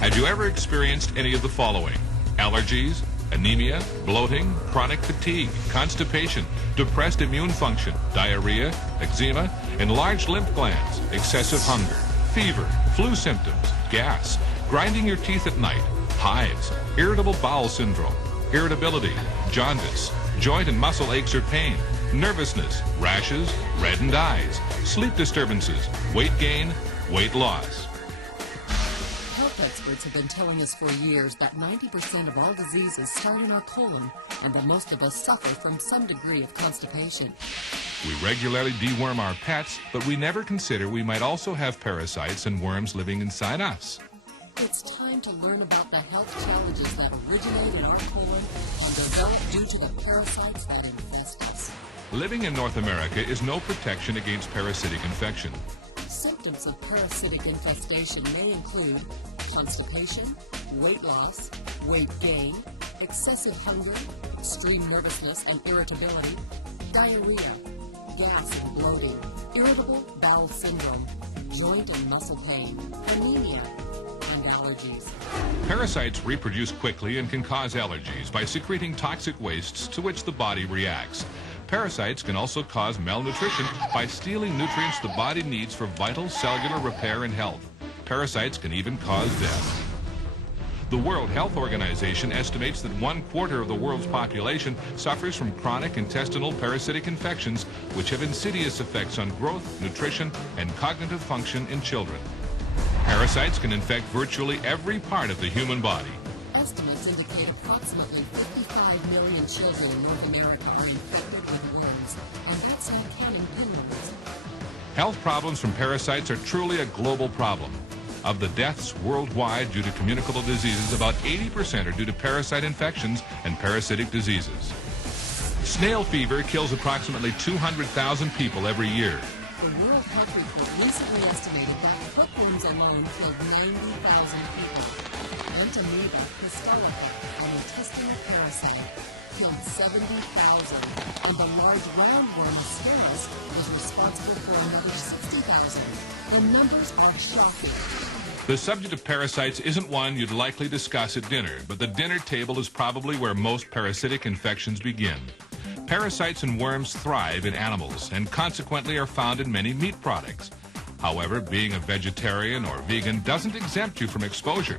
Have you ever experienced any of the following? Allergies, anemia, bloating, chronic fatigue, constipation, depressed immune function, diarrhea, eczema, enlarged lymph glands, excessive hunger, fever, flu symptoms, gas, grinding your teeth at night, hives, irritable bowel syndrome, irritability, jaundice, joint and muscle aches or pain, nervousness, rashes, reddened eyes, sleep disturbances, weight gain, weight loss. Health experts have been telling us for years that 90% of all diseases start in our colon and that most of us suffer from some degree of constipation. We regularly deworm our pets, but we never consider we might also have parasites and worms living inside us. It's time to learn about the health challenges that originate in our colon and develop due to the parasites that infest us. Living in North America is no protection against parasitic infection. Symptoms of parasitic infestation may include constipation, weight loss, weight gain, excessive hunger, extreme nervousness and irritability, diarrhea, gas and bloating, irritable bowel syndrome, joint and muscle pain, anemia, and allergies. Parasites reproduce quickly and can cause allergies by secreting toxic wastes to which the body reacts. Parasites can also cause malnutrition by stealing nutrients the body needs for vital cellular repair and health. Parasites can even cause death. The World Health Organization estimates that 1/4 of the world's population suffers from chronic intestinal parasitic infections, which have insidious effects on growth, nutrition, and cognitive function in children. Parasites can infect virtually every part of the human body. Estimates indicate approximately 55 million children in North America are infected with worms, and that's not counting penguins. Health problems from parasites are truly a global problem. Of the deaths worldwide due to communicable diseases, about 80% are due to parasite infections and parasitic diseases. Snail fever kills approximately 200,000 people every year. The World Health Report recently estimated that hookworms alone killed 90,000 people. Entamoeba histolytica, an intestinal parasite, killed 70,000, and the large roundworm Ascaris was responsible for another 60,000. The numbers are shocking. The subject of parasites isn't one you'd likely discuss at dinner, but the dinner table is probably where most parasitic infections begin. Parasites and worms thrive in animals and consequently are found in many meat products. However, being a vegetarian or vegan doesn't exempt you from exposure.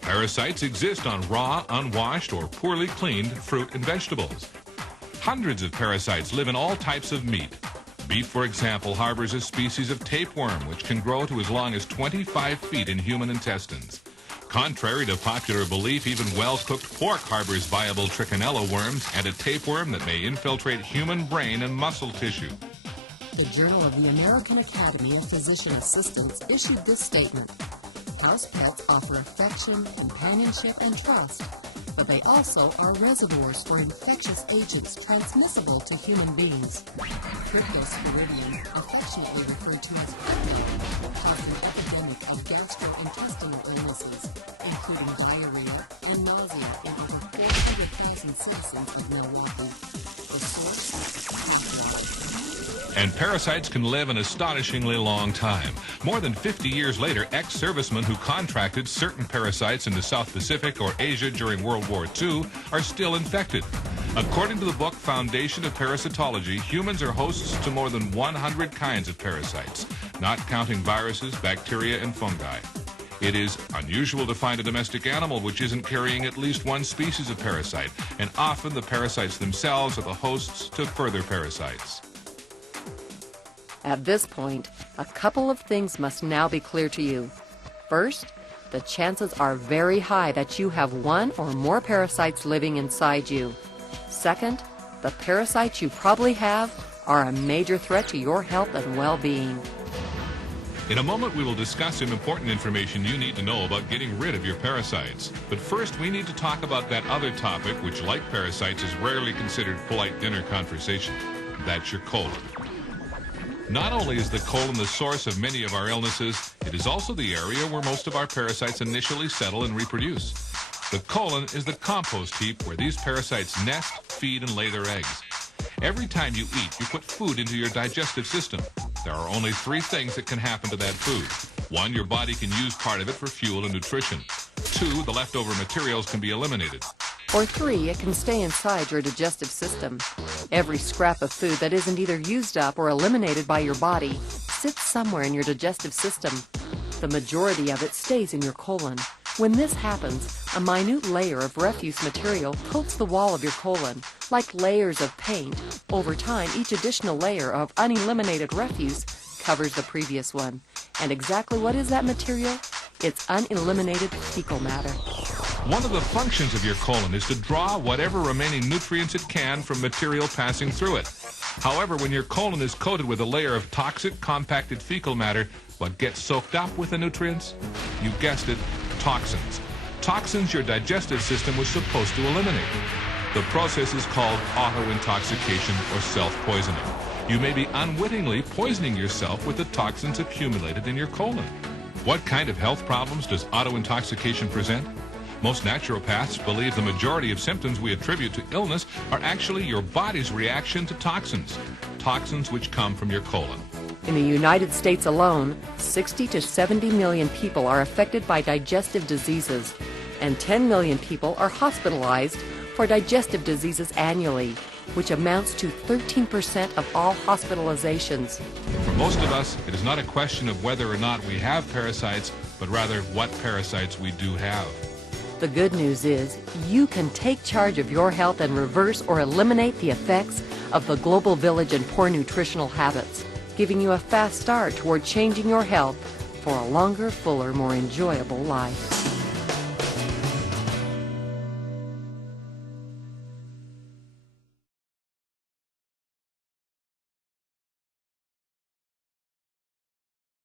Parasites exist on raw, unwashed, or poorly cleaned fruit and vegetables. Hundreds of parasites live in all types of meat. Beef, for example, harbors a species of tapeworm which can grow to as long as 25 feet in human intestines. Contrary to popular belief, even well-cooked pork harbors viable trichinella worms and a tapeworm that may infiltrate human brain and muscle tissue. The Journal of the American Academy of Physician Assistants issued this statement: house pets offer affection, companionship, and trust, but they also are reservoirs for infectious agents transmissible to human beings. Cryptosporidium, affectionately referred to as crypto, caused an epidemic of gastrointestinal illnesses, including diarrhea and nausea in over 400,000 citizens of Milwaukee. The source? Copyright. And parasites can live an astonishingly long time. More than 50 years later, ex-servicemen who contracted certain parasites in the South Pacific or Asia during World War II are still infected. According to the book Foundation of Parasitology, humans are hosts to more than 100 kinds of parasites, not counting viruses, bacteria, and fungi. It is unusual to find a domestic animal which isn't carrying at least one species of parasite, and often the parasites themselves are the hosts to further parasites. At this point, a couple of things must now be clear to you. First, the chances are very high that you have one or more parasites living inside you. Second, the parasites you probably have are a major threat to your health and well-being. In a moment, we will discuss some important information you need to know about getting rid of your parasites. But first, we need to talk about that other topic, which, like parasites, is rarely considered polite dinner conversation. That's your colon. Not only is the colon the source of many of our illnesses, it is also the area where most of our parasites initially settle and reproduce. The colon is the compost heap where these parasites nest, feed, and lay their eggs. Every time you eat, you put food into your digestive system. There are only three things that can happen to that food. One, your body can use part of it for fuel and nutrition. 2, the leftover materials can be eliminated. Or 3, it can stay inside your digestive system. Every scrap of food that isn't either used up or eliminated by your body sits somewhere in your digestive system. The majority of it stays in your colon. When this happens, a minute layer of refuse material coats the wall of your colon, like layers of paint. Over time, each additional layer of uneliminated refuse covers the previous one. And exactly what is that material? It's uneliminated fecal matter. One of the functions of your colon is to draw whatever remaining nutrients it can from material passing through it. However, when your colon is coated with a layer of toxic, compacted fecal matter, what gets soaked up with the nutrients? You guessed it, toxins. Toxins your digestive system was supposed to eliminate. The process is called auto-intoxication or self-poisoning. You may be unwittingly poisoning yourself with the toxins accumulated in your colon. What kind of health problems does auto-intoxication present? Most naturopaths believe the majority of symptoms we attribute to illness are actually your body's reaction to toxins, toxins which come from your colon. In the United States alone, 60 to 70 million people are affected by digestive diseases, and 10 million people are hospitalized for digestive diseases annually, which amounts to 13% of all hospitalizations. For most of us, it is not a question of whether or not we have parasites, but rather what parasites we do have. The good news is you can take charge of your health and reverse or eliminate the effects of the global village and poor nutritional habits, giving you a fast start toward changing your health for a longer, fuller, more enjoyable life.